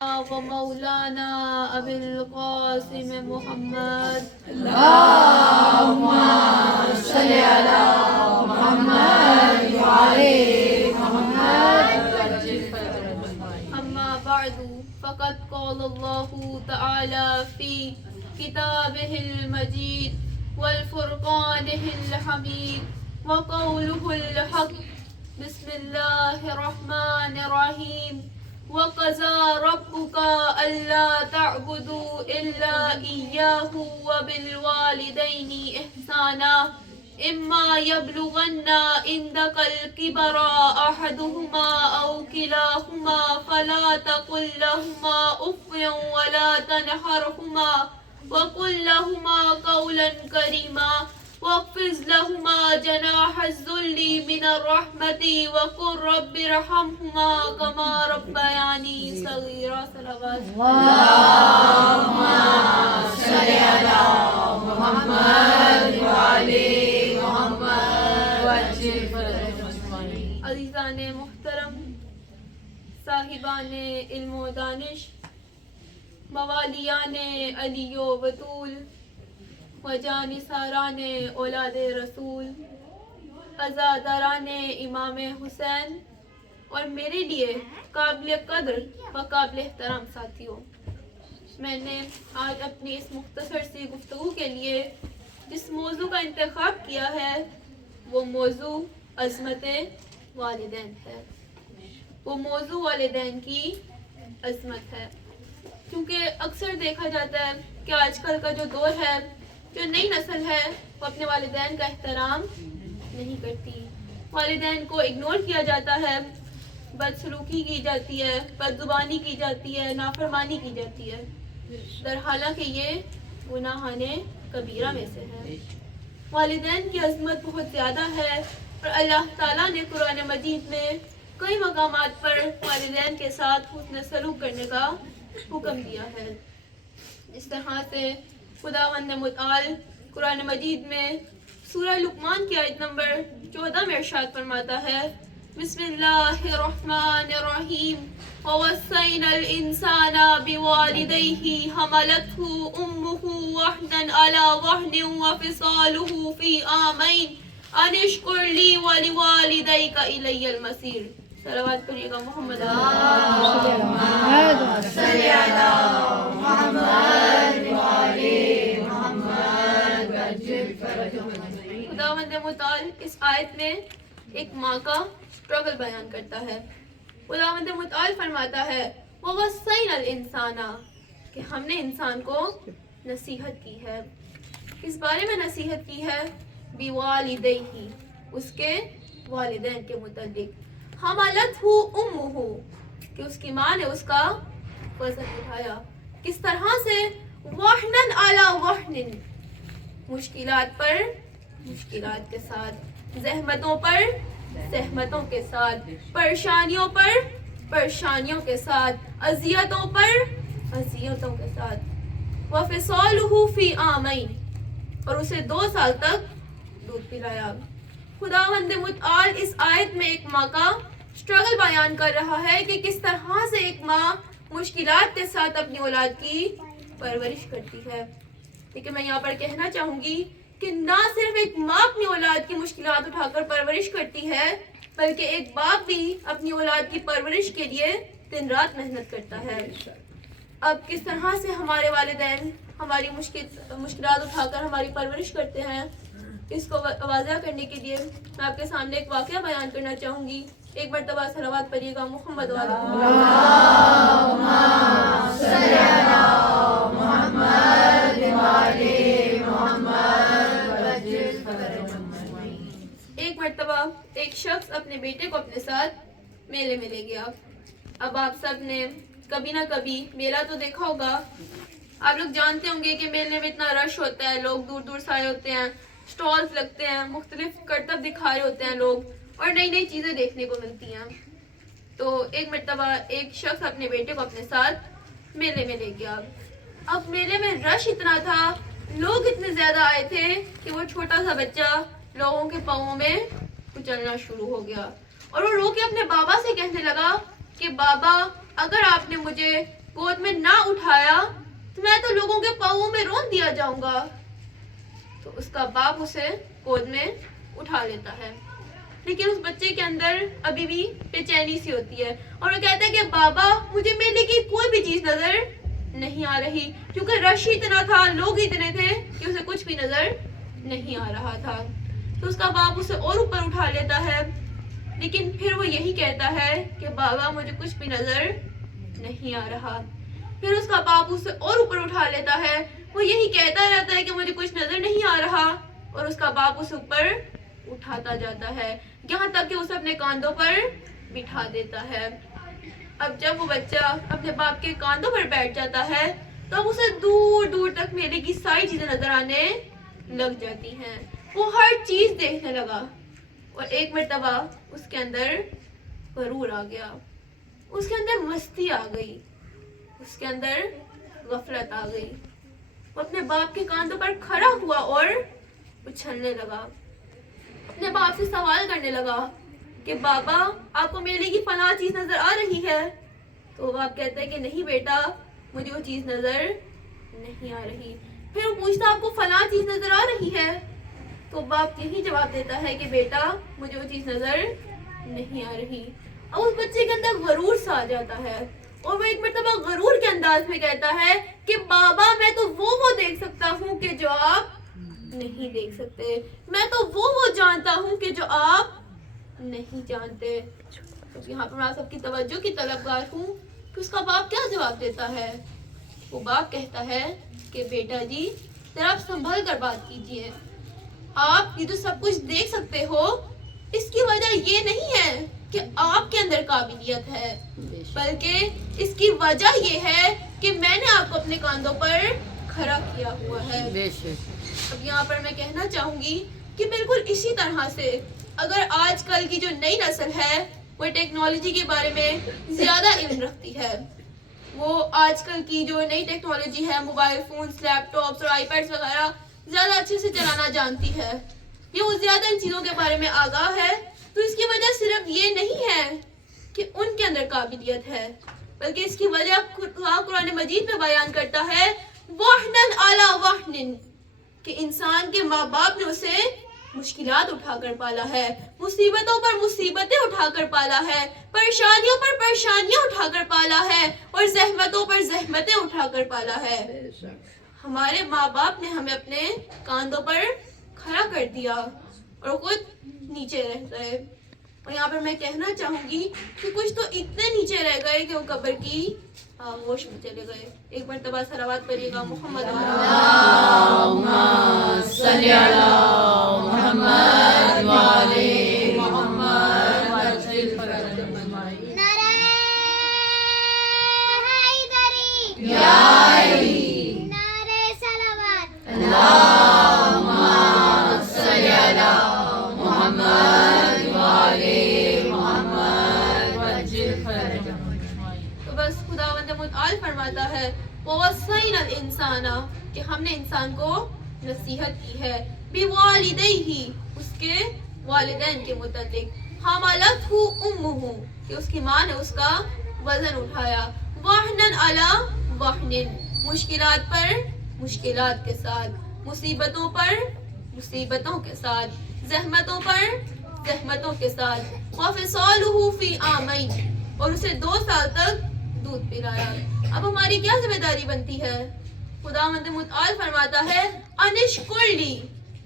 ومولانا أبي القاسم محمد اللهم صل على محمد وعلى محمد. أما بعد فقد قال الله تعالى في كتابه المجيد والفرقانه الحميد وقوله الحق. بسم الله الرحمن الرحيم. وقضى ربك ألا تعبدوا إلا إياه وبالوالدين إحسانا إما يبلغن عندك الكبر أحدهما أو كلاهما فلا تقل لهما أف ولا تنهرهما وقل لهما قولا كريما واخفض لهما جناح الذل من الرحمة وقل رب ارحمهما كما ربياني صغيرا. صلوات اللهم صل على محمد وعلى محمد وعجل فرجهم. عزیزان محترم، صاحبان علم و دانش، موالیان علی و بطول و جانثاران اولاد رسول، عزاداران امام حسین اور میرے لیے قابل قدر و قابل احترام ساتھیوں، میں نے آج اپنی اس مختصر سی گفتگو کے لیے جس موضوع کا انتخاب کیا ہے وہ موضوع عظمت والدین ہے. وہ موضوع والدین کی عظمت ہے، کیونکہ اکثر دیکھا جاتا ہے کہ آج کل کا جو دور ہے، جو نئی نسل ہے، وہ اپنے والدین کا احترام نہیں کرتی. والدین کو اگنور کیا جاتا ہے، بدسلوکی کی جاتی ہے، بدزبانی کی جاتی ہے، نافرمانی کی جاتی ہے، در حالانکہ یہ گناہان کبیرہ میں سے ہے. والدین کی عظمت بہت زیادہ ہے اور اللہ تعالیٰ نے قرآن مجید میں کئی مقامات پر والدین کے ساتھ حسن سلوک کرنے کا حکم دیا ہے. اس طرح سے خداوند متعال قرآن مجید میں سورہ لقمان کی آیت نمبر 14 میں ارشاد فرماتا ہے، بسم اللہ الرحمن الرحیم، وَوَصَّيْنَا الْإِنسَانَ بِوَالِدَيْهِ حَمَلَتْهُ أُمُّهُ وَهْنًا عَلَى وَهْنٍ وَفِصَالُهُ فِي عَامَيْنِ أَنِ اشْكُرْ لِي وَلِوَالِدَيْكَ إِلَيَّ الْمَصِيرُ. صلوات پڑھیے گا محمد. اللهم صل على محمد وعلى محمد وعجل فرجهم. خداوند متعال اس آیت میں ایک ماں کا سٹرگل بیان کرتا ہے. خداوند متعال فرماتا ہے وَوَصَّيْنَا الْإِنسَانَ، کہ ہم نے انسان کو نصیحت کی ہے. کس بارے میں نصیحت کی ہے؟ بِوَالِدَيْهِ، اس کے والدین کے متعلق. حَمَلَتْهُ أُمُّهُ، کہ اس کی ماں نے اس کا وزن اٹھایا. کس طرح سے؟ وَحْنًا عَلَى وَحْنٍ، مشکلات پر مشکلات کے ساتھ، زحمتوں پر زحمتوں کے ساتھ، پریشانیوں پر پریشانیوں کے ساتھ، اذیتوں پر اذیتوں کے ساتھ. وَفِصَالُهُ فِي عَامَيْنِ، اور اسے 2 سال تک دودھ پلایا. خداوند متعال اس آیت میں ایک ماں کا سٹرگل بیان کر رہا ہے کہ کس طرح سے ایک ماں مشکلات کے ساتھ اپنی اولاد کی پرورش کرتی ہے. لیکن میں یہاں پر کہنا چاہوں گی کہ نہ صرف ایک ماں اپنی اولاد کی مشکلات اٹھا کر پرورش کرتی ہے، بلکہ ایک باپ بھی اپنی اولاد کی پرورش کے لیے دن رات محنت کرتا ہے. اب کس طرح سے ہمارے والدین ہماری مشکلات اٹھا کر ہماری پرورش کرتے ہیں، اس کو واضح کرنے کے لیے میں آپ کے سامنے ایک واقعہ بیان کرنا چاہوں گی. ایک مرتبہ صلوات پڑھیے گا محمد وعلی اللهم صل على محمد وعلى محمد وعجل فرجهم. ایک مرتبہ ایک شخص اپنے بیٹے کو اپنے ساتھ میلے میں لے گیا. اب آپ سب نے کبھی نہ کبھی میلہ تو دیکھا ہوگا. آپ لوگ جانتے ہوں گے کہ میلے میں اتنا رش ہوتا ہے، لوگ دور دور سے آئے ہوتے ہیں، سٹالز لگتے ہیں، مختلف کرتب دکھا رہے ہوتے ہیں لوگ، اور نئی نئی چیزیں دیکھنے کو ملتی ہیں. تو ایک مرتبہ ایک شخص اپنے بیٹے کو اپنے ساتھ میلے میں لے گیا. اب میلے میں رش اتنا تھا، لوگ اتنے زیادہ آئے تھے کہ وہ چھوٹا سا بچہ لوگوں کے پاؤں میں کچلنا شروع ہو گیا اور وہ رو کے اپنے بابا سے کہنے لگا کہ بابا اگر آپ نے مجھے گود میں نہ اٹھایا تو میں تو لوگوں کے پاؤں میں رون دیا جاؤں گا. تو اس کا باپ اسے گود میں اٹھا لیتا ہے. لیکن اس بچے کے اندر ابھی بھی بے چینی سی ہوتی ہے اور وہ کہتا ہے کہ بابا مجھے میلے کی کوئی بھی چیز نظر نہیں آ رہی, کیونکہ رش اتنا تھا, لوگ اتنے تھے کہ اسے کچھ بھی نظر نہیں آ رہا تھا. تو اس کا باپ اسے اور اوپر اٹھا لیتا ہے, لیکن پھر وہ یہی کہتا ہے کہ بابا مجھے کچھ بھی نظر نہیں آ رہا. پھر اس کا باپ اسے اور اوپر اٹھا لیتا ہے, وہ یہی کہتا رہتا ہے کہ مجھے کچھ نظر نہیں آ رہا, اور اس کا باپ اسے اوپر اٹھاتا جاتا ہے یہاں تک کہ اسے اپنے کاندھوں پر بٹھا دیتا ہے. اب جب وہ بچہ اپنے باپ کے کاندھوں پر بیٹھ جاتا ہے تو اب اسے دور دور تک میلے کی ساری چیزیں نظر آنے لگ جاتی ہیں. وہ ہر چیز دیکھنے لگا اور ایک مرتبہ اس کے اندر غرور آ گیا, اس کے اندر مستی آ گئی, اس کے اندر غفلت آ گئی. وہ اپنے باپ کے کاندھوں پر کھڑا ہوا اور اچھلنے لگا, اپنے باپ سے سوال کرنے لگا کہ بابا آپ کو میلے کی فلاں چیز نظر آ رہی ہے؟ تو باپ کہتا ہے کہ نہیں بیٹا مجھے وہ چیز نظر نہیں آ رہی. پھر وہ پوچھتا آپ کو فلاں چیز نظر آ رہی ہے؟ تو باپ یہی جواب دیتا ہے کہ بیٹا مجھے وہ چیز نظر نہیں آ رہی. اب اس بچے کے اندر غرور سا آ جاتا ہے اور وہ ایک مرتبہ غرور کے انداز میں کہتا ہے کہ بابا میں تو وہ دیکھ سکتا ہوں کہ جو آپ نہیں دیکھ سکتے, میں تو وہ جانتا ہوں کہ جو آپ نہیں جانتے. تو یہاں پر میں آپ سب کی توجہ کی طلبگار ہوں کہ اس کا باپ کیا جواب دیتا ہے. وہ باپ کہتا ہے کہ بیٹا جی ذرا آپ سنبھل کر بات کیجئے, آپ یہ تو سب کچھ دیکھ سکتے ہو, اس کی وجہ یہ نہیں ہے کہ آپ کے اندر قابلیت ہے, بلکہ اس کی وجہ یہ ہے کہ میں نے آپ کو اپنے کاندھوں پر کھڑا کیا ہوا ہے. اب یہاں پر میں کہنا چاہوں گی کہ بالکل اسی طرح سے اگر آج کل کی جو نئی نسل ہے وہ ٹیکنالوجی کے بارے میں زیادہ علم رکھتی ہے, وہ آج کل کی جو نئی ٹیکنالوجی ہے موبائل فونز, لیپ ٹاپس اور آئی پیڈز وغیرہ زیادہ اچھے سے چلانا جانتی ہے, یہ وہ زیادہ ان چیزوں کے بارے میں آگاہ ہے, تو اس کی وجہ صرف یہ نہیں ہے کہ ان کے اندر قابلیت ہے, بلکہ اس کی وجہ قرآن مجید میں بیان کرتا ہے وَحْنًا عَلَى وَحْنٍ کہ انسان کے ماں باپ نے اسے مشکلات اٹھا کر پالا ہے, مصیبتوں پر مصیبتیں اٹھا کر پالا ہے, پریشانیوں پر پریشانیاں اٹھا کر پالا ہے, اور زحمتوں پر زحمتیں اٹھا کر پالا ہے. ہمارے ماں باپ نے ہمیں اپنے کاندھوں پر کھڑا کر دیا اور خود نیچے رہ گئے, اور یہاں پر میں کہنا چاہوں گی کہ کچھ تو اتنے نیچے رہ گئے کہ وہ قبر کی آغوش میں چلے گئے. ایک مرتبہ صلوات پڑھیے گا محمد اللہم صلی علی محمد وعلی محمد وجل فرجهم اجمعین. نعرہ حیدری یا علی نعرہ صلوات اللہم صلی علی محمد وعلی محمد وجل فرجهم اجمعین. تو بس خداوند متعال فرماتا ہے وَوَصَّيْنَا الْإِنسَانَ کہ ہم نے انسان کو نصیحت کی ہے بِوَالِدَيْهِ اس کے والدین کے متعلق, حَمَلَتْهُ أُمُّهُ کہ اس کی ماں نے اس کا وزن اٹھایا, وَحْنًا عَلَى وَحْنٍ مشکلات پر مشکلات کے ساتھ, مصیبتوں پر مصیبتوں کے ساتھ, زحمتوں پر زحمتوں کے ساتھ, وَفِصَالُهُ فِي عَامَيْنِ اور اسے 2 سال تک دودھ پلایا. اب ہماری کیا ذمہ داری بنتی ہے؟ خداوند متعال فرماتا ہے انشکر لی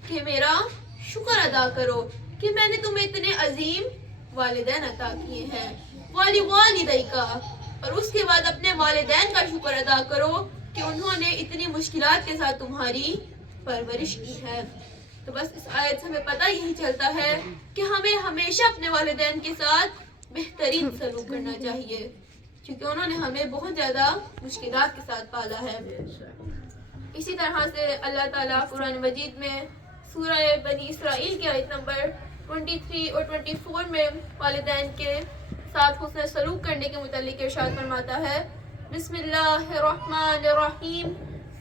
کہ میرا شکر ادا کرو کہ میں نے تمہیں اتنے عظیم والدین عطا کیے ہیں, والی والدی کا, اور اس کے بعد اپنے والدین کا شکر ادا کرو کہ انہوں نے اتنی مشکلات کے ساتھ تمہاری پرورش کی ہے. تو بس اس آیت سے ہمیں پتہ یہی چلتا ہے کہ ہمیں ہمیشہ اپنے والدین کے ساتھ بہترین سلوک کرنا چاہیے, کیونکہ انہوں نے ہمیں بہت زیادہ مشکلات کے ساتھ پالا ہے. اسی طرح سے اللہ تعالیٰ قرآن مجید میں سورہ بنی اسرائیل کی آیت نمبر 23 اور 24 میں والدین کے ساتھ حسن سلوک کرنے کے متعلق ارشاد فرماتا ہے بسم اللہ الرحمن الرحیم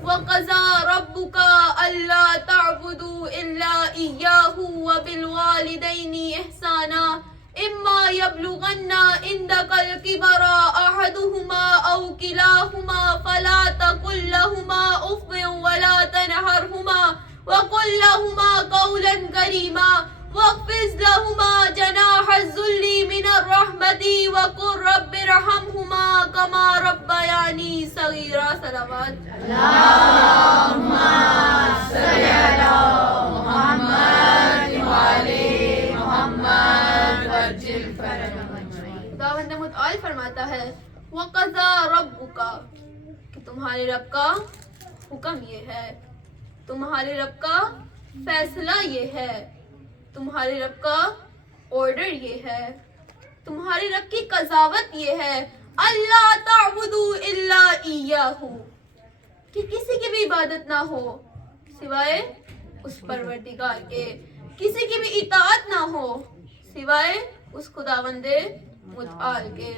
وَقَضَى رَبُّكَ أَلَّا تَعْبُدُوا إِلَّا إِيَّاهُ وَبِالْوَالِدَيْنِ إِحْسَانًا اما یبلغن عندک الکبر احدہما او کلاہما فلا تقل لہما اف ولا تنہرہما وقل لہما قولا کریما واخفض لہما جناح الذل من الرحمۃ وقل رب ارحمہما کما ربیانی صغیرا. صلوات. خداوند متعال فرماتا ہے وَقَضَى رَبُّكَ کہ تمہارے رب کا حکم یہ ہے، تمہارے رب کا فیصلہ یہ ہے، تمہارے رب کا آرڈر یہ ہے، تمہارے رب کی قضاوت یہ ہے اللہ تعبدوا الا ایاہ کہ کسی کی بھی عبادت نہ ہو سوائے اس پروردگار کے، کسی کی بھی اطاعت نہ ہو سوائے اس خداوند متعال کے.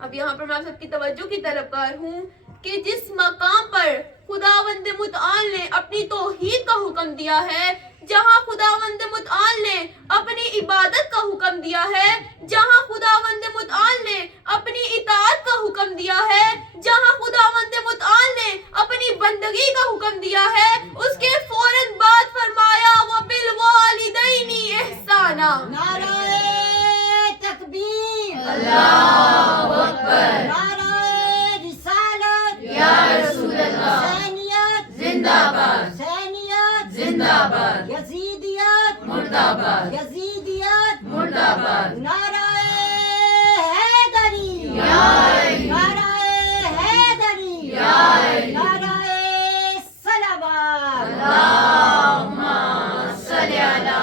اب یہاں پر میں آپ سب کی توجہ کی طلبگار ہوں کہ جس مقام پر خداوند متعال نے اپنی توحید کا حکم دیا ہے، جہاں خداوند متعال نے اپنی عبادت کا حکم دیا ہے، جہاں خداوند متعال نے اپنی اطاعت کا حکم دیا ہے، جہاں خداوند متعال نے اپنی بندگی کا حکم دیا ہے، اس کے فوراً بعد فرمایا وَبِالْوَالِدَيْنِ إِحْسَانًا. نعرہ تکبیر، اللہ اکبر. نعرہ رسالت، یا رسول اللہ. حسینیت زندہ باد. حسینیت زندہ باد. یزیدیت مردہ باد. یزیدیت مردہ باد. نعرہ حیدری، یا علی. نعرہ حیدری، یا علی. نعرہ صلوات. اللہم صلی علی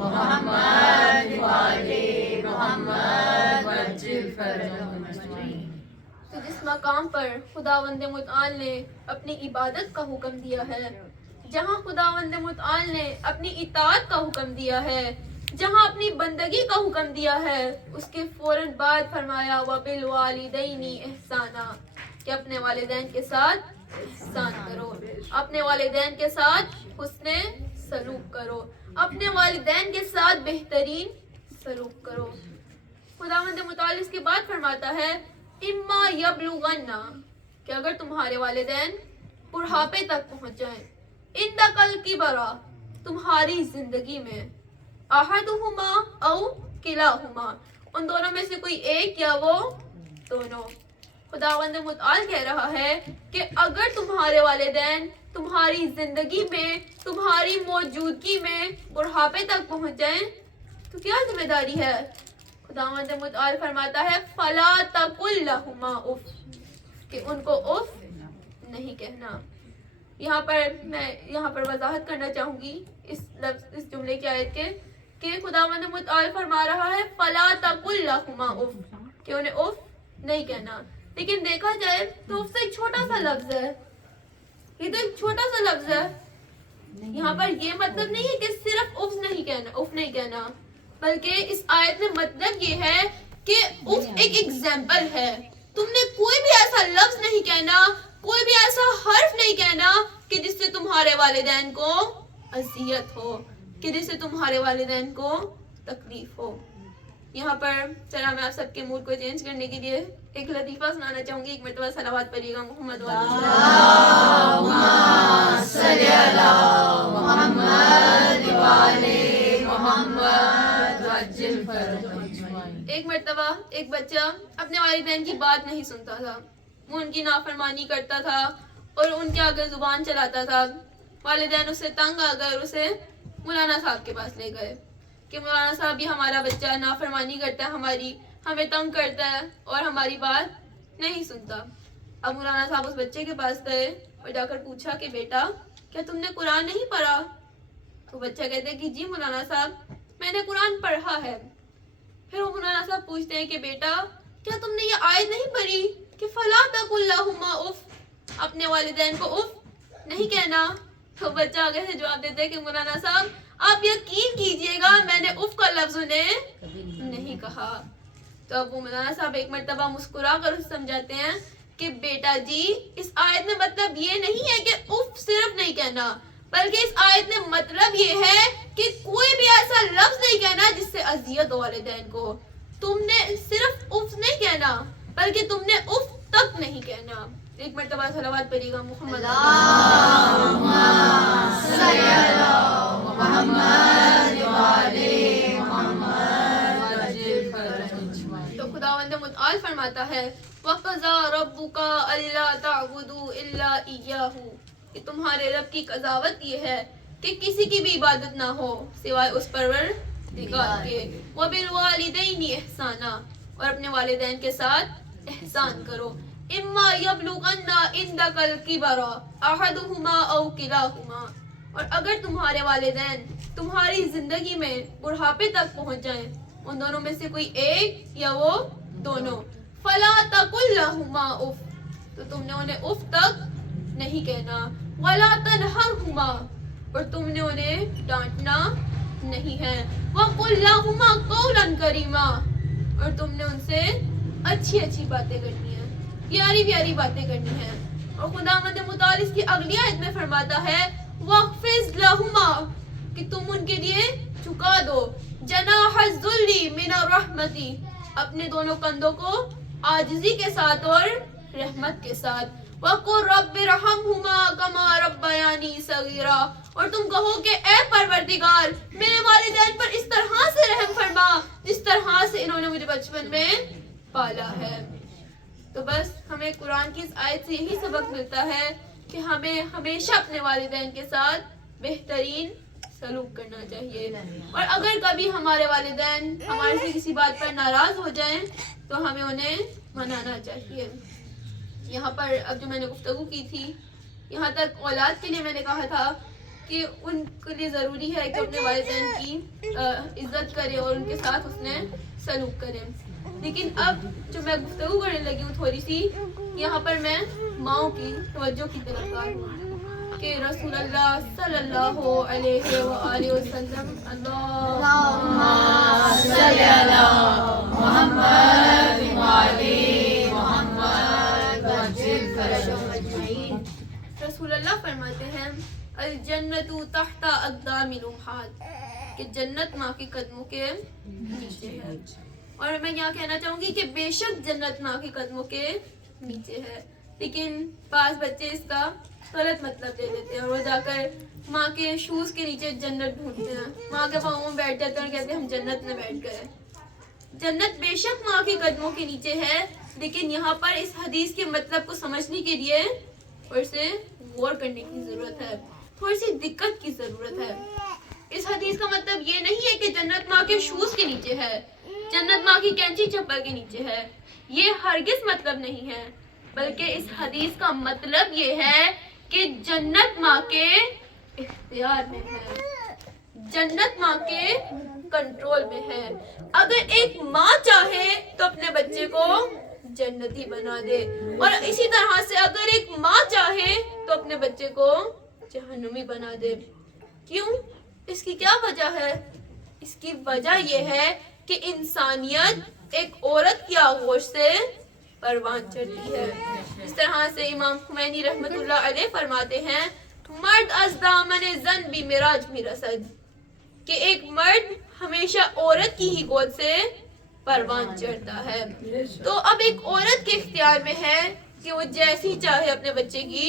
محمد وآل محمد وعجل فرجهم اجمعین. تو جس مقام پر خداوند متعال نے اپنی عبادت کا حکم دیا ہے، جہاں خداوند متعال نے اپنی اطاعت کا حکم دیا ہے، جہاں اپنی بندگی کا حکم دیا ہے، اس کے فوراً بعد فرمایا وَبِالْوَالِدَيْنِ إِحْسَانًا کہ اپنے والدین کے ساتھ احسان کرو، اپنے والدین کے ساتھ حسن سلوک کرو، اپنے والدین کے ساتھ بہترین سلوک کرو. خداوند متعال اس کے بعد فرماتا ہے اما یبلغن کہ اگر تمہارے والدین بڑھاپے تک پہنچ جائیں، عندک الکبر تمہاری زندگی میں، احدہما او کلاہما ان دونوں میں سے کوئی ایک یا وہ دونوں. خداوند متعال کہہ رہا ہے کہ اگر تمہارے والدین تمہاری زندگی میں، تمہاری موجودگی میں بڑھاپے تک پہنچ جائیں تو کیا ذمہ داری ہے؟ خداوند متعال فرماتا ہے فلا تقل لہما اف کہ ان کو اف نہیں کہنا. یہاں پر وضاحت کرنا چاہوں گی اس جملے کی آیت کے کہ خداوند متعال فرما رہا ہے فلا تقل لہما اف کہ انہیں اف نہیں کہنا. لیکن دیکھا جائے تو اف سے ایک چھوٹا سا لفظ ہے، یہ تو ایک چھوٹا سا لفظ ہے. یہاں پر یہ مطلب نہیں ہے کہ صرف اف نہیں کہنا، بلکہ اس آیت میں مطلب یہ ہے کہ اف ایک ایگزامپل ہے. تم نے کوئی بھی ایسا لفظ نہیں کہنا، کوئی بھی ایسا حرف نہیں کہنا کہ جس سے تمہارے والدین کو اذیت ہو، کہ جس سے تمہارے والدین کو تکلیف ہو. یہاں پر ذرا میں آپ سب کے موڈ کو چینج کرنے کے لیے ایک لطیفہ سنانا چاہوں گی. ایک مرتبہ صلوات پڑھیے گا محمد اللہم صلی علی محمد وآل محمد وعجل فرجهم اجمعین. ایک مرتبہ ایک بچہ اپنے والدین کی بات نہیں سنتا تھا، وہ ان کی نافرمانی کرتا تھا اور ان کے آگے زبان چلاتا تھا. والدین اسے تنگ آ گئے اور اسے مولانا صاحب کے پاس لے گئے کہ مولانا صاحب یہ ہمارا بچہ نافرمانی کرتا ہے، ہمیں تنگ کرتا ہے اور ہماری بات نہیں سنتا. اب مولانا صاحب اس بچے کے پاس گئے اور جا کر پوچھا کہ بیٹا کیا تم نے قرآن نہیں پڑھا؟ تو بچہ کہتے کہ جی مولانا صاحب میں نے قرآن پڑھا ہے. پھر وہ مولانا صاحب پوچھتے ہیں کہ بیٹا کیا تم نے یہ آیت نہیں پڑھی کہ فلا تقل لہما اف اپنے والدین کو اف نہیں کہنا؟ تو بچہ آگے سے جواب دیتے کہ مولانا صاحب آپ یقین کیجئے گا میں نے اف کا لفظ انہیں نہیں کہا. تو اب وہ مولانا صاحب ایک مرتبہ مسکرا کر اسے سمجھاتے ہیں کہ بیٹا جی اس آیت میں مطلب یہ نہیں ہے کہ اف صرف نہیں کہنا، بلکہ اس آیت میں مطلب یہ ہے کہ کوئی بھی ایسا لفظ نہیں کہنا جس سے اذیت ہو والدین کو، تم نے صرف اف نہیں کہنا بلکہ تم نے اف تک نہیں کہنا. ایک مرتبہ صلوات پڑھیے گا محمد تو خداوند متعال فرماتا ہے وَقَضَى رَبُّكَ أَلَّا تَعْبُدُوا إِلَّا إِيَّاهُ کہ تمہارے رب کی قضاوت یہ ہے کہ کسی کی بھی عبادت نہ ہو سوائے اس پروردگار کے. وَبِالْوَالِدَيْنِ إِحْسَانًا اور اپنے والدین کے ساتھ احسان کرو. اما یبلغن عندک الکبر احدہما او کلاہما اور اگر تمہارے والدین تمہاری زندگی میں بڑھاپے تک پہنچ جائیں ان دونوں میں سے کوئی ایک یا وہ دونوں فلا تقل لہما اف تو تم نے انہیں اف تک نہیں کہنا. ولا تنہرہما اور تم نے انہیں ڈانٹنا نہیں ہے. وقل لہما قولا کریما اور تم نے ان سے اچھی اچھی باتیں کرنی ہیں پیاری پیاری باتیں کرنی ہیں. اور خداوند متعال اس کی اگلی آیت میں فرماتا ہے وَاخْفِضْ لَهُمَا کہ تم ان کے لیے جھکا دو جناح الذل من الرحمت اپنے دونوں کندھوں کو عاجزی کے ساتھ اور رحمت کے ساتھ. وَقُلْ رَبِّ ارْحَمْهُمَا كَمَا رَبَّيَانِي صَغِيرًا اور تم کہو کہ اے پروردگار میرے والدین پر اس طرح سے رحم فرما جس طرح سے انہوں نے مجھے بچپن میں پالا ہے. تو بس ہمیں قرآن کی اس آیت سے یہی سبق ملتا ہے کہ ہمیں ہمیشہ اپنے والدین کے ساتھ بہترین سلوک کرنا چاہیے اور اگر کبھی ہمارے والدین ہمارے سے کسی بات پر ناراض ہو جائیں تو ہمیں انہیں منانا چاہیے. یہاں پر اب جو میں نے گفتگو کی تھی یہاں تک اولاد کے لیے میں نے کہا تھا کہ ان کے لیے ضروری ہے کہ اپنے والدین کی عزت کرے اور ان کے ساتھ اس نے سلوک کرے. لیکن اب جو میں گفتگو کرنے لگی ہوں تھوڑی سی یہاں پر میں ماؤں کی توجہ کی طرفدار ہوں کہ رسول اللہ صلی اللہ علیہ وآلہ وسلم اللہم صلی علی محمد وآلہ محمد وعجل فرجهم اجمعین. رسول اللہ فرماتے ہیں الجنت تحت اقدام الامہات کہ جنت ماں کے قدموں کے نیچے ہے. اور میں یہاں کہنا چاہوں گی کہ بے شک جنت ماں کے قدموں کے نیچے ہے لیکن بعض بچے اس کا غلط مطلب دے دیتے ہیں اور وہ جا کر ماں کے شوز کے نیچے جنت ڈھونڈتے ہیں ماں کے پاؤں میں بیٹھ جاتے ہیں اور کہتے ہیں ہم جنت میں بیٹھ گئے. جنت بے شک ماں کے قدموں کے نیچے ہے لیکن یہاں پر اس حدیث کے مطلب کو سمجھنے کے لیے تھوڑے سے غور کرنے کی ضرورت ہے تھوڑی سی دقت کی ضرورت ہے. اس حدیث کا مطلب یہ نہیں ہے کہ جنت ماں کے شوز کے نیچے ہے جنت ماں کی کینچی چپل کے نیچے ہے یہ ہرگز مطلب نہیں ہے بلکہ اس حدیث کا مطلب یہ ہے کہ جنت ماں کے اختیار میں ہے جنت ماں کے کنٹرول میں ہے. اگر ایک ماں چاہے تو اپنے بچے کو جنتی بنا دے اور اسی طرح سے اگر ایک ماں چاہے تو اپنے بچے کو جہنمی بنا دے. کیوں؟ اس کی کیا وجہ ہے؟ اس کی وجہ یہ ہے کہ انسانیت ایک عورت کی آغوش سے پروان چڑھتی ہے. اس طرح سے امام خمینی رحمت اللہ علیہ فرماتے ہیں مرد از دامن زن بھی مراج میں رسد کہ ایک مرد ہمیشہ عورت کی ہی گود سے پروان چڑھتا ہے. تو اب ایک عورت کے اختیار میں ہے کہ وہ جیسی چاہے اپنے بچے کی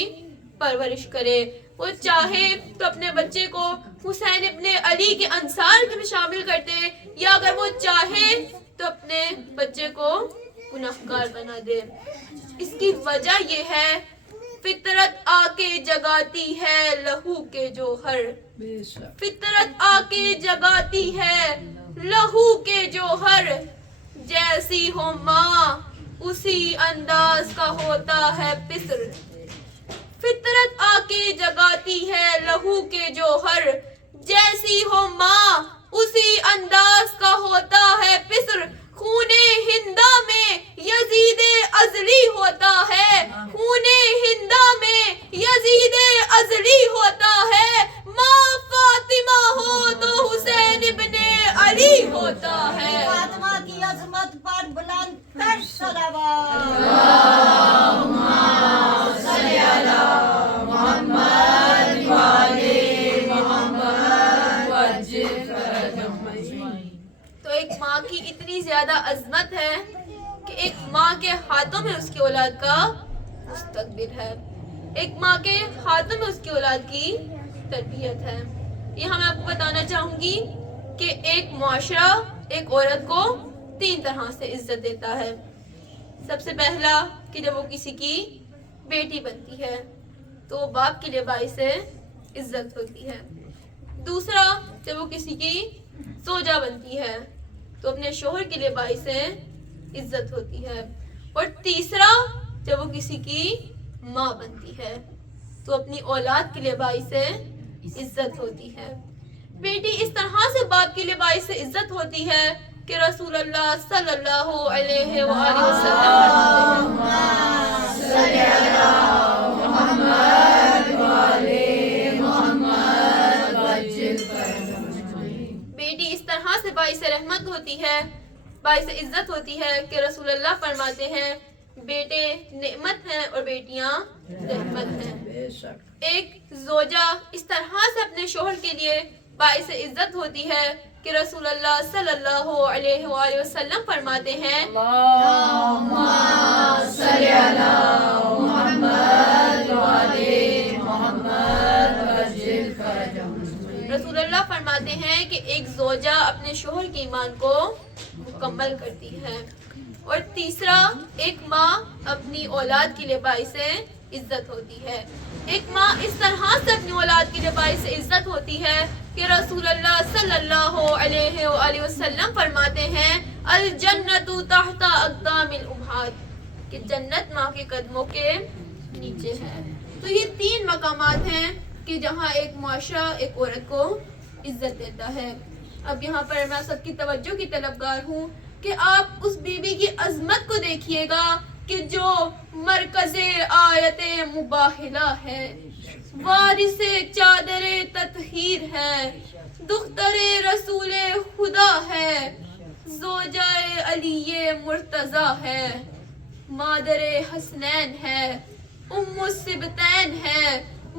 پرورش کرے. وہ چاہے تو اپنے بچے کو حسین ابن علی کے انصار میں شامل کر دے یا اگر وہ چاہے تو اپنے بچے کو گنہگار بنا دے. اس کی وجہ یہ ہے فطرت آ کے جگاتی ہے لہو کے جوہر فطرت آ کے جگاتی ہے لہو کے جوہر جیسی ہو ماں اسی انداز کا ہوتا ہے پسر. فطرت آ کے جگاتی ہے لہو کے جوہر جیسی ہو ماں اسی انداز کا ہوتا ہے پسر. خونے ہندا میں یزید ازلی ہوتا ہے خونے ہندا میں یزید ازلی ہوتا ہے. ماں فاطمہ ہو تو حسین ابن علی ہوتا ہے. فاطمہ کی عظمت پر بلند تر صلوات. تو ایک ماں کی اتنی زیادہ عظمت ماں کے ہاتھوں میں اس کی اولاد کا مستقبل ہے، ایک ماں کے ہاتھوں میں اس کی اولاد کی تربیت ہے۔ یہاں میں آپ کو بتانا چاہوں گی کہ ایک معاشرہ ایک عورت کو 3 طرح سے عزت دیتا ہے۔ سب سے پہلا کہ جب وہ کسی کی بیٹی بنتی ہے تو وہ باپ کے لیے باعث عزت ہوتی ہے۔ دوسرا جب وہ کسی کی زوجہ بنتی ہے تو اپنے شوہر کے لیے باعث عزت ہوتی ہے۔ اور تیسرا جب وہ کسی کی ماں بنتی ہے تو اپنی اولاد کے لیے باعث عزت ہوتی ہے۔ بیٹی اس طرح سے باپ کے لیے باعث عزت ہوتی ہے کہ رسول اللہ صلی اللہ علیہ وآلہ وسلم بیٹی اس طرح سے باعث رحمت ہوتی ہے، باعث عزت ہوتی ہے کہ رسول اللہ فرماتے ہیں بیٹے نعمت ہیں اور بیٹیاں رحمت ہیں۔ ایک زوجہ اس طرح سے اپنے شوہر کے لیے باعث عزت ہوتی ہے کہ رسول اللہ صلی اللہ علیہ وآلہ وسلم فرماتے ہیں رسول اللہ فرماتے ہیں کہ ایک زوجہ اپنے شوہر کے ایمان کو مکمل کرتی ہے۔ اور تیسرا ایک ماں اپنی اولاد کے لیے باعث عزت ہوتی ہے۔ ایک ماں اس طرح سے اپنی اولاد کے لیے باعث عزت ہوتی ہے کہ رسول اللہ صلی اللہ علیہ وآلہ وسلم فرماتے ہیں الجنت تحت اقدام الامہات کہ جنت ماں کے قدموں کے نیچے ہے۔ تو یہ 3 مقامات ہیں کہ جہاں ایک معاشرہ ایک عورت کو عزت دیتا ہے۔ اب یہاں پر میں سب کی توجہ کی طلبگار ہوں کہ آپ اس بی بی کی عظمت کو دیکھیے گا کہ جو مرکز آیت مباہلہ ہے، وارث چادر تطہیر ہے، دختر رسول خدا ہے، زوجہ علی مرتضی ہے، مادر حسنین ہے، ام السبتین ہے،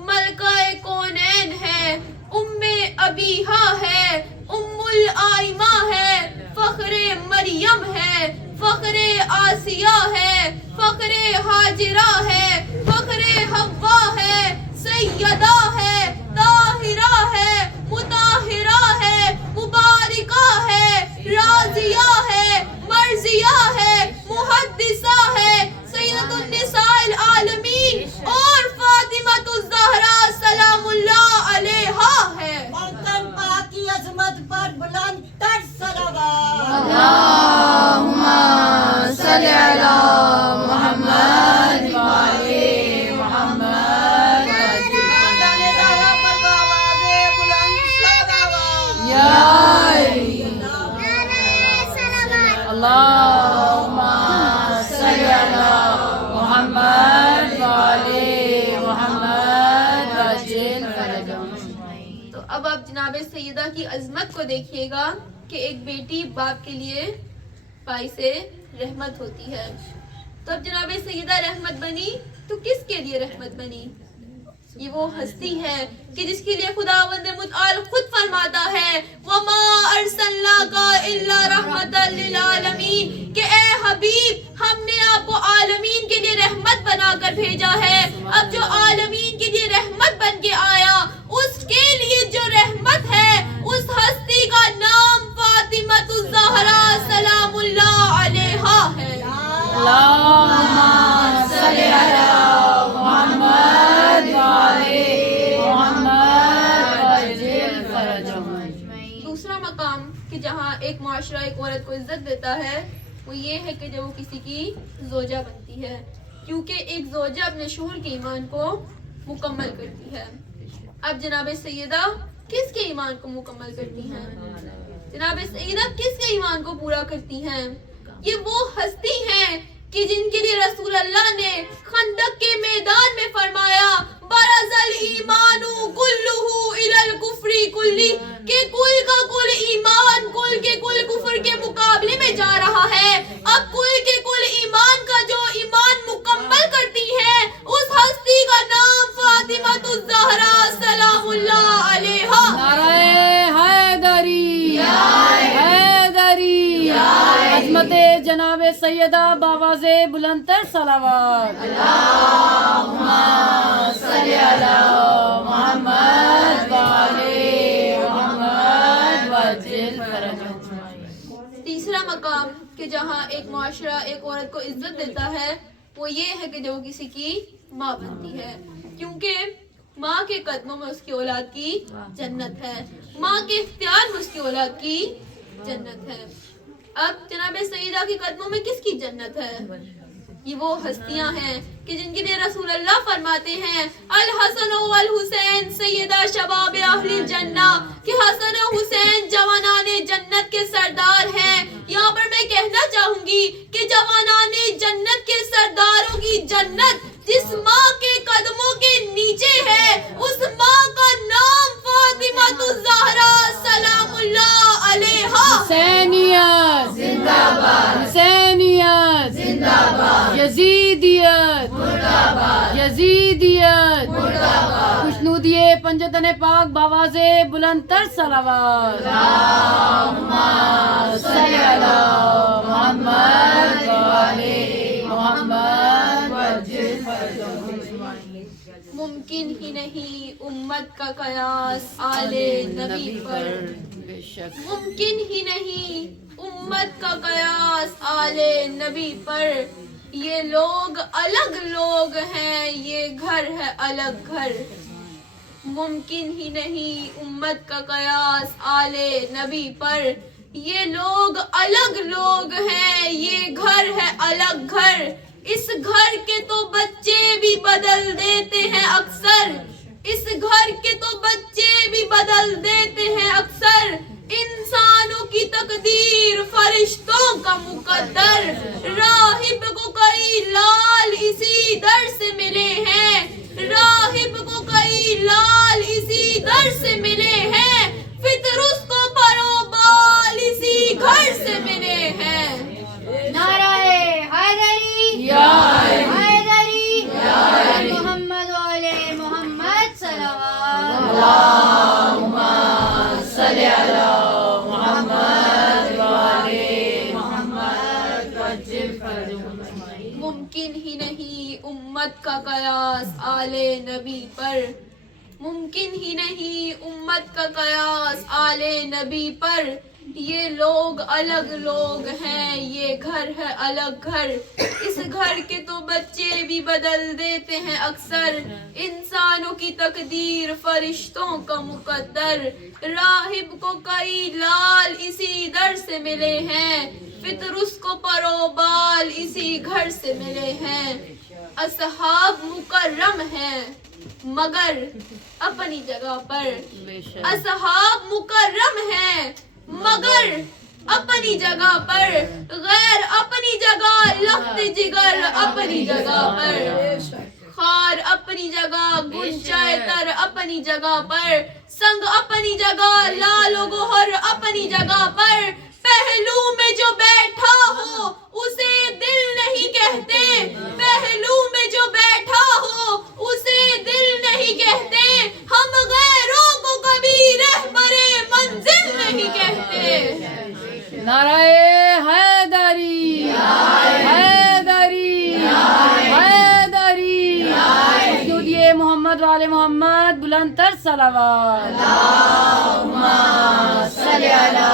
ملکہ کونین ہے، ام ابیہا ہے، ام الائمہ ہے، فخر مریم ہے، فخر آسیہ ہے، فخر حاجرہ ہے، فخر حوا ہے، سیدہ ہے، طاہرہ ہے، مطہرہ ہے، مبارکہ ہے، راضیہ ہے، مرضیہ ہے، محدثہ ہے، سیدۃ النساء العالمین اور فاطمہ الزہرا سلام اللہ علیہا ہے۔ برتن پاک کی عظمت پر بلند تر صلوات۔ اللہم صلی علی محمد وآلِ محمد مردان زہرا پر آواز بلند صلوات۔ یا صلوات اللہم صلی علی محمد وآلِ محمد وعجل فرجهم۔ تو اب آپ جناب سیدہ کی عظمت کو دیکھیے گا کہ ایک بیٹی باپ کے لیے باعث رحمت ہوتی ہے۔ تو اب جناب سیدہ رحمت بنی تو کس کے لیے رحمت بنی؟ یہ وہ ہستی ہے کہ جس کے لیے خداوند متعال خود فرماتا ہے وَمَا أَرْسَلْنَاكَ إِلَّا رَحْمَةً لِلْعَالَمِينَ کہ اے حبیب ہم نے آپ کو عالمین کے لیے رحمت بنا کر بھیجا ہے۔ اب جو عالمین کے لیے رحمت بن کے آیا اس کے لیے جو رحمت ہے اس ہستی کا نام فاطمہ الزہرا سلام اللہ علیہا ہے۔ اللہم صلی علی محمد وآلِ محمد وعجل فرجهم۔ دوسرا مقام کہ جہاں ایک معاشرہ ایک عورت کو عزت دیتا ہے وہ یہ ہے کہ جب وہ کسی کی زوجہ بنتی ہے، کیونکہ ایک زوجہ اپنے شوہر کے ایمان کو مکمل کرتی ہے۔ اب جناب سیدہ کس کے ایمان کو مکمل کرتی ہیں؟ جناب سیدہ کس کے ایمان کو پورا کرتی ہیں؟ یہ وہ ہستی ہیں کہ جن کے لیے رسول اللہ نے خندق کے میدان میں فرمایا برز الایمان کلہ الی الکفر کلی کہ کل کا کل ایمان کل کے کل کفر کے مقابلے میں جا رہا ہے۔ اب کل کے کل ایمان کا جو ایمان مکمل کرتی ہے اس ہستی کا نام فاطمہ الزہرا سلام اللہ علیہا۔ نعرہ حیدری حیدری عظمت جناب سیدہ باواز بلند تر صلوات اللہم صلی علی محمد وعلی محمد وعجل فرجهم. تیسرا مقام کہ جہاں ایک معاشرہ ایک عورت کو عزت دیتا ہے وہ یہ ہے کہ جب وہ کسی کی ماں بنتی ہے، کیونکہ ماں کے قدموں میں اس کی اولاد کی جنت ہے، ماں کے اختیار میں اس کی اولاد کی جنت ہے. اب جناب سیدہ کے قدموں میں کس کی جنت ہے؟ یہ وہ ہستیاں ہیں کہ جن کے لیے رسول اللہ فرماتے ہیں الحسن والحسین سیدہ شباب اہل الجنہ، کہ حسن و حسین جوانان جنت کے سردار ہیں. یہاں پر میں کہنا چاہوں گی کہ جوانان جنت کے سرداروں کی جنت جس ماں کے قدموں کے نیچے ہے اس ماں کا نام فاطمہ الزہرا سلام اللہ علیہا. حسینیت زندہ باد، حسینیت زندہ باد، یزیدیت مردہ باد، یزیدیت مردہ باد. خوشنودی پنجتن پاک باواز بلند تر صلوات اللہم صلی علی محمد وعلی محمد وعجل فرجهم. ممکن ہی نہیں امت کا قیاس آل نبی پر، بے شک ممکن ہی نہیں امت کا قیاس آل نبی پر. یہ لوگ الگ لوگ ہیں، یہ گھر ہے الگ گھر. ممکن ہی نہیں امت کا قیاس آل نبی پر. یہ لوگ الگ لوگ ہیں، یہ گھر ہے الگ گھر. اس گھر کے تو بچے بھی بدل دیتے ہیں اکثر، اس گھر کے تو بچے بھی بدل دیتے ہیں اکثر. انسانوں کی تقدیر فرشتوں کا مقدر. راہب کو کئی لال اسی در سے ملے ہیں، راہب کو کئی لال اسی در سے ملے ہیں. فطرس کو پرو بال اسی گھر سے ملے ہیں. نعرہ حیدری یا حیدری محمد وعلی محمد صلوات اللہم صلی علی محمد وعلی محمد وعجل فرجهم. ممکن ہی نہیں امت کا قیاس آل نبی پر، ممکن ہی نہیں امت کا قیاس آل نبی پر. یہ لوگ الگ لوگ ہیں، یہ گھر ہے الگ گھر. اس گھر کے تو بچے بھی بدل دیتے ہیں اکثر. انسانوں کی تقدیر فرشتوں کا مقدر. راہب کو کئی لال اسی در سے ملے ہیں، فطرس کو پرو بال اسی گھر سے ملے ہیں. اصحاب مکرم ہیں مگر اپنی جگہ پر، بے شک اصحاب مکرم ہیں مگر اپنی جگہ پر. غیر اپنی جگہ، لخت جگر اپنی جگہ پر. خار اپنی جگہ، گنچائے تر اپنی جگہ پر. سنگ اپنی جگہ، لال و گوہر اپنی جگہ پر. پہلو میں جو بیٹھا ہو اسے دل نہیں کہتے، پہلو میں جو بیٹھا ہو اسے دل نہیں کہتے. ہم غیروں کو کبھی رہبر منزل نہیں کہتے. نعرہ حیدری حیدری حیدری. خوشنودی محمد وعلی محمد بلند تر صلوات اللہم صلی علی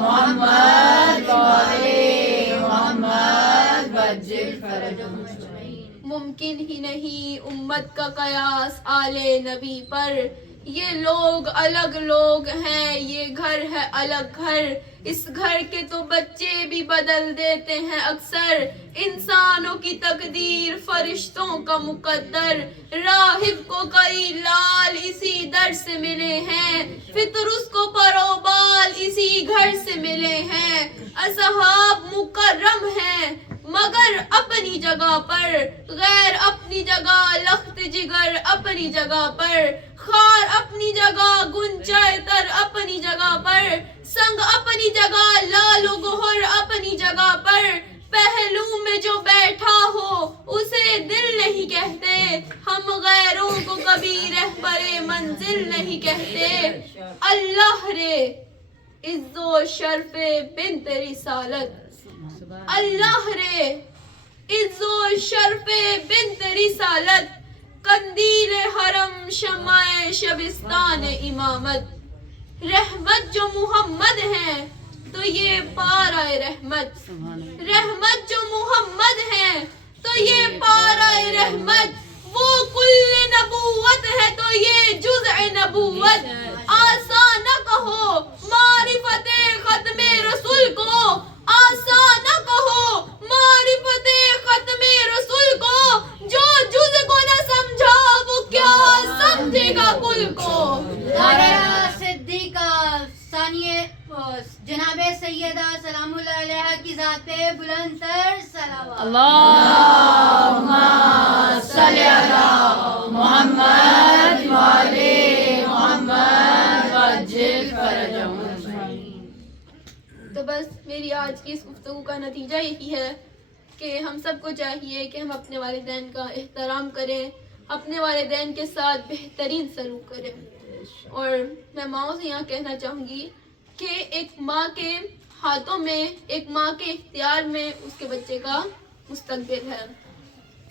محمد وعلی محمد وعجل فرجهم. ممکن ہی نہیں امت کا قیاس آل نبی پر. یہ لوگ الگ لوگ ہیں، یہ گھر ہے الگ گھر. اس گھر کے تو بچے بھی بدل دیتے ہیں اکثر. انسانوں کی تقدیر فرشتوں کا مقدر. راہب کو کئی لال اسی در سے ملے ہیں، فطرس کو پرو بال اسی گھر سے ملے ہیں. اصحاب مکرم ہیں مگر اپنی جگہ پر. غیر اپنی جگہ، لخت جگر اپنی جگہ پر. خار اپنی جگہ، گنچائے تر اپنی جگہ پر. سنگ اپنی جگہ، لال و گوہر اپنی جگہ پر. پہلو میں جو بیٹھا ہو اسے دل نہیں کہتے. ہم غیروں کو کبھی رہبر منزل نہیں کہتے. اللہ رے عز و شرف بنت رسالت، اللہ رے عز و شرف بنت رسالت، قندیل حرم شمع شبستان امامت، رحمت جو محمد ہے تو یہ پارہ رحمت، رحمت جو محمد ہے تو یہ پارہ رحمت، وہ کل نبوت ہے تو یہ جزء نبوت، آسان نہ کہو معرفت ختم رسول کو، آسان نہ کہو معرفت ختم رسول کو، جو جز کو نہ سمجھا وہ کیا سمجھے گا کل کو۔ دائرہ صدیقہ ثانیہ جناب سیدہ سلام اللہ علیہ کی ذات پہ بلند تر صلوات۔ اللہم صلی علی محمد وعلی محمد وعجل فرجہم اجمعین۔ تو بس میری آج کی اس گفتگو کا نتیجہ یہی ہے کہ ہم سب کو چاہیے کہ ہم اپنے والدین کا احترام کریں، اپنے والدین کے ساتھ بہترین سلوک کریں۔ اور میں ماؤں سے یہاں کہنا چاہوں گی کہ ایک ماں کے ہاتھوں میں، ایک ماں کے اختیار میں اس کے بچے کا مستقبل ہے۔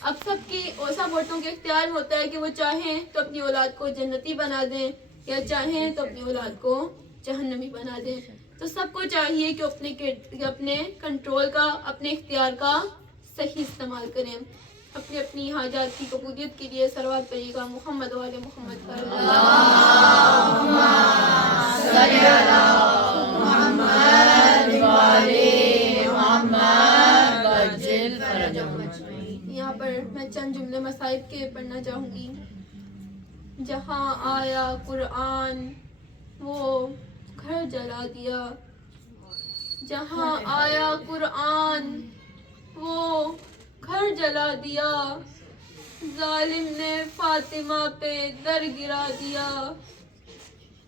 اب سب عورتوں کے اختیار میں ہوتا ہے کہ وہ چاہیں تو اپنی اولاد کو جنتی بنا دیں یا چاہیں تو اپنی اولاد کو جہنمی بنا دیں۔ تو سب کو چاہیے کہ اپنے کنٹرول کا، اپنے اختیار کا صحیح استعمال کریں۔ اپنی اپنی حاجات کی قبولیت کے لیے صلوات پڑھیے گا محمد و آل محمد کا۔ اللہم صلی علی محمد وعلی محمد وعجل فرجہم اجمعین۔ یہاں پر میں چند جملے مصائب کے پڑھنا چاہوں گی۔ جہاں آیا قرآن وہ گھر جلا دیا، جہاں آیا قرآن وہ گھر جلا دیا، ظالم نے فاطمہ پہ در گرا دیا،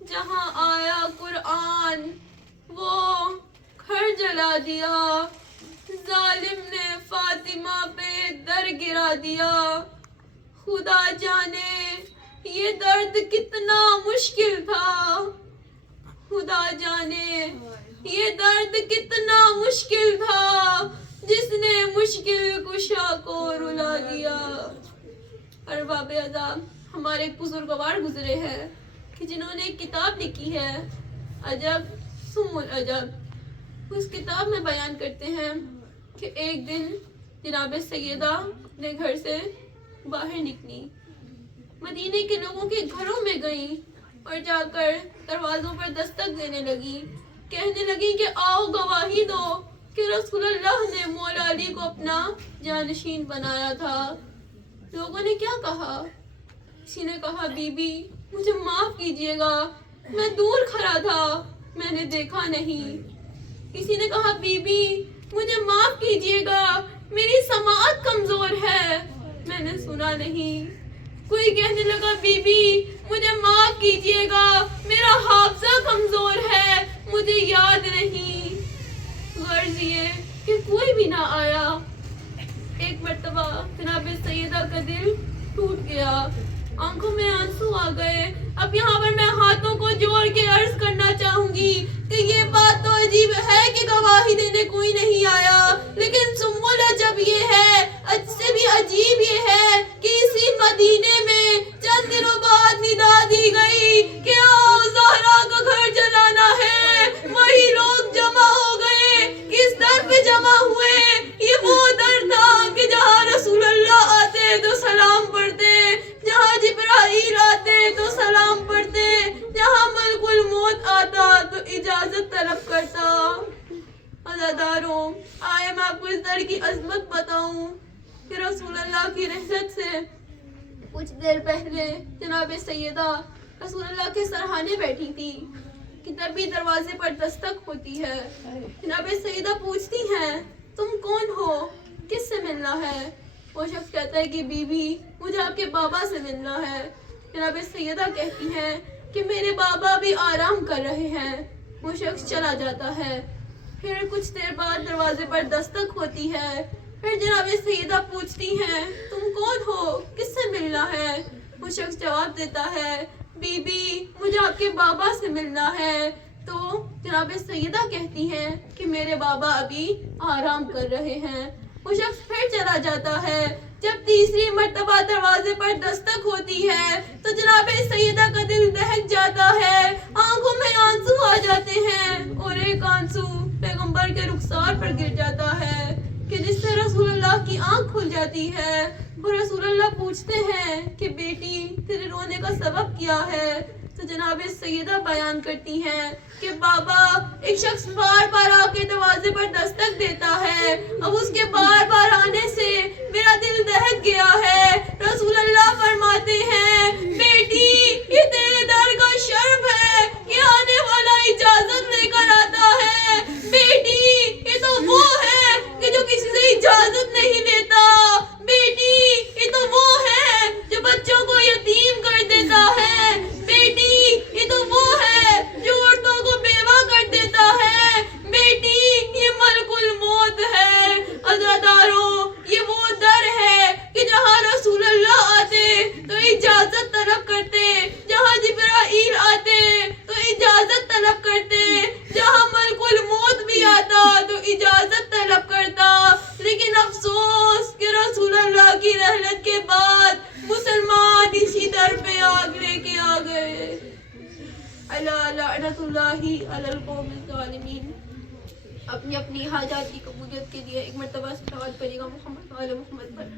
جہاں آیا قرآن وہ گھر جلا دیا، ظالم نے فاطمہ پہ در گرا دیا، خدا جانے یہ درد کتنا مشکل تھا، خدا جانے یہ درد کتنا مشکل تھا، جس نے مشکل کشا کو رلا دیا۔ ارباب عذاب ہمارے بزرگوار گزرے ہیں کہ جنہوں نے ایک کتاب لکھی ہے عجب ثم العجب۔ اس کتاب میں بیان کرتے ہیں کہ ایک دن جناب سیدہ اپنے گھر سے باہر نکلی، مدینے کے لوگوں کے گھروں میں گئیں اور جا کر دروازوں پر دستک دینے لگی، کہنے لگی کہ آؤ گواہی دو کہ رسول اللہ نے مولا علی کو اپنا جانشین بنایا تھا۔ لوگوں نے کیا کہا؟ کسی نے کہا بی بی مجھے معاف کیجیے گا، میں دور کھڑا تھا، میں نے دیکھا نہیں۔ کسی نے کہا بی بی مجھے معاف کیجیے گا، میری سماعت کمزور ہے، میں نے سنا نہیں۔ کوئی کہنے لگا بی بی مجھے معاف کیجیے گا، میرا حافظہ کمزور ہے، مجھے یاد نہیں۔ غرض یہ کہ کوئی بھی نہ آیا۔ ایک مرتبہ جناب سیدہ کا دل ٹوٹ گیا، آنکھوں میں آنسو آ گئے۔ اب یہاں پر میں ہاتھوں کو جوڑ کے عرض کرنا چاہوں گی کہ یہ بات تو عجیب ہے کہ گواہی دینے کوئی نہیں آیا، لیکن ثم العجب یہ ہے، اس سے بھی عجیب یہ ہے کہ اسی مدینے میں چند دنوں بعد ندا دی گئی کہ آؤ زہرا کا گھر جلانا ہے۔ وہی لوگ جمع ہو گئے، کس در پہ جمع ہوئے؟ یہ وہ در تھا کہ جہاں رسول اللہ آتے تو سلام پڑھتے، جہاں جبرائیل آتے تو سلام پڑھتے، جہاں ملک الموت آتا تو اجازت طلب کرتا۔ عزاداروں آئے میں آپ کو اس در کی عظمت بتاؤں کہ رسول اللہ کی رحمت سے کچھ دیر پہلے جناب سیدہ رسول اللہ کے سرہانے بیٹھی تھی کہ تبھی دروازے پر دستک ہوتی ہے۔ جناب سیدہ پوچھتی ہیں تم کون ہو، کس سے ملنا ہے؟ وہ شخص کہتا ہے کہ بی بی مجھے آپ کے بابا سے ملنا ہے۔ جناب سیدہ کہتی ہیں کہ میرے بابا بھی آرام کر رہے ہیں۔ وہ شخص چلا جاتا ہے۔ پھر کچھ دیر بعد دروازے پر دستک ہوتی ہے۔ پھر جناب سیدہ پوچھتی ہیں تم کون ہو، کس سے ملنا ہے؟ وہ شخص جواب دیتا ہے بی بی مجھے آپ کے بابا سے ملنا ہے۔ تو جناب سیدہ کہتی ہیں کہ میرے بابا ابھی آرام کر رہے ہیں۔ وہ شخص پھر چلا جاتا ہے. جب تیسری مرتبہ دروازے پر دستک ہوتی ہے تو جناب سیدہ کا دل دہک جاتا ہے, آنکھوں میں آنسو آ جاتے ہیں, اور ایک آنسو پیغمبر کے رخسار پر گر جاتا ہے کہ جس سے رسول اللہ کی آنکھ کھل جاتی ہے. وہ رسول اللہ پوچھتے ہیں کہ بیٹی تیرے رونے کا سبب کیا ہے؟ تو جناب سیدہ بیان کرتی ہیں کہ بابا ایک شخص بار بار آ کے دروازے پر دستک دیتا ہے, اب اس کے بار بار آنے سے میرا دل دہک گیا ہے. رسول اللہ فرماتے ہیں بیٹی یہ تیرے در کا شرف ہے کہ آنے والا اجازت لے کر آتا ہے. بیٹی یہ تو وہ ہے کہ جو کسی سے اجازت نہیں لیتا. بیٹی یہ تو وہ ہے جو بچوں کو یتیم کر دیتا ہے. بیٹی یہ تو وہ ہے جو عورتوں کو بیوہ کر دیتا ہے. بیٹی یہ ملک الموت ہے. عزاداروں یہ وہ در ہے کہ جہاں رسول اللہ آتے تو اجازت طلب کرتے, جہاں جبرائیل آتے تو اجازت طلب کرتے, جہاں ملک الموت بھی آتا تو اجازت طلب کرتا. لیکن افسوس کہ رسول اللہ کی رحلت کے بعد مسلمان اسی در پہ آگ لے کے آ گئے. اللہ لعنت اللہ علی القوم الظالمین. اپنی اپنی حاجات کی قبولیت کے لیے ایک مرتبہ صلوات پڑھیے گا محمد وعلی محمد پر.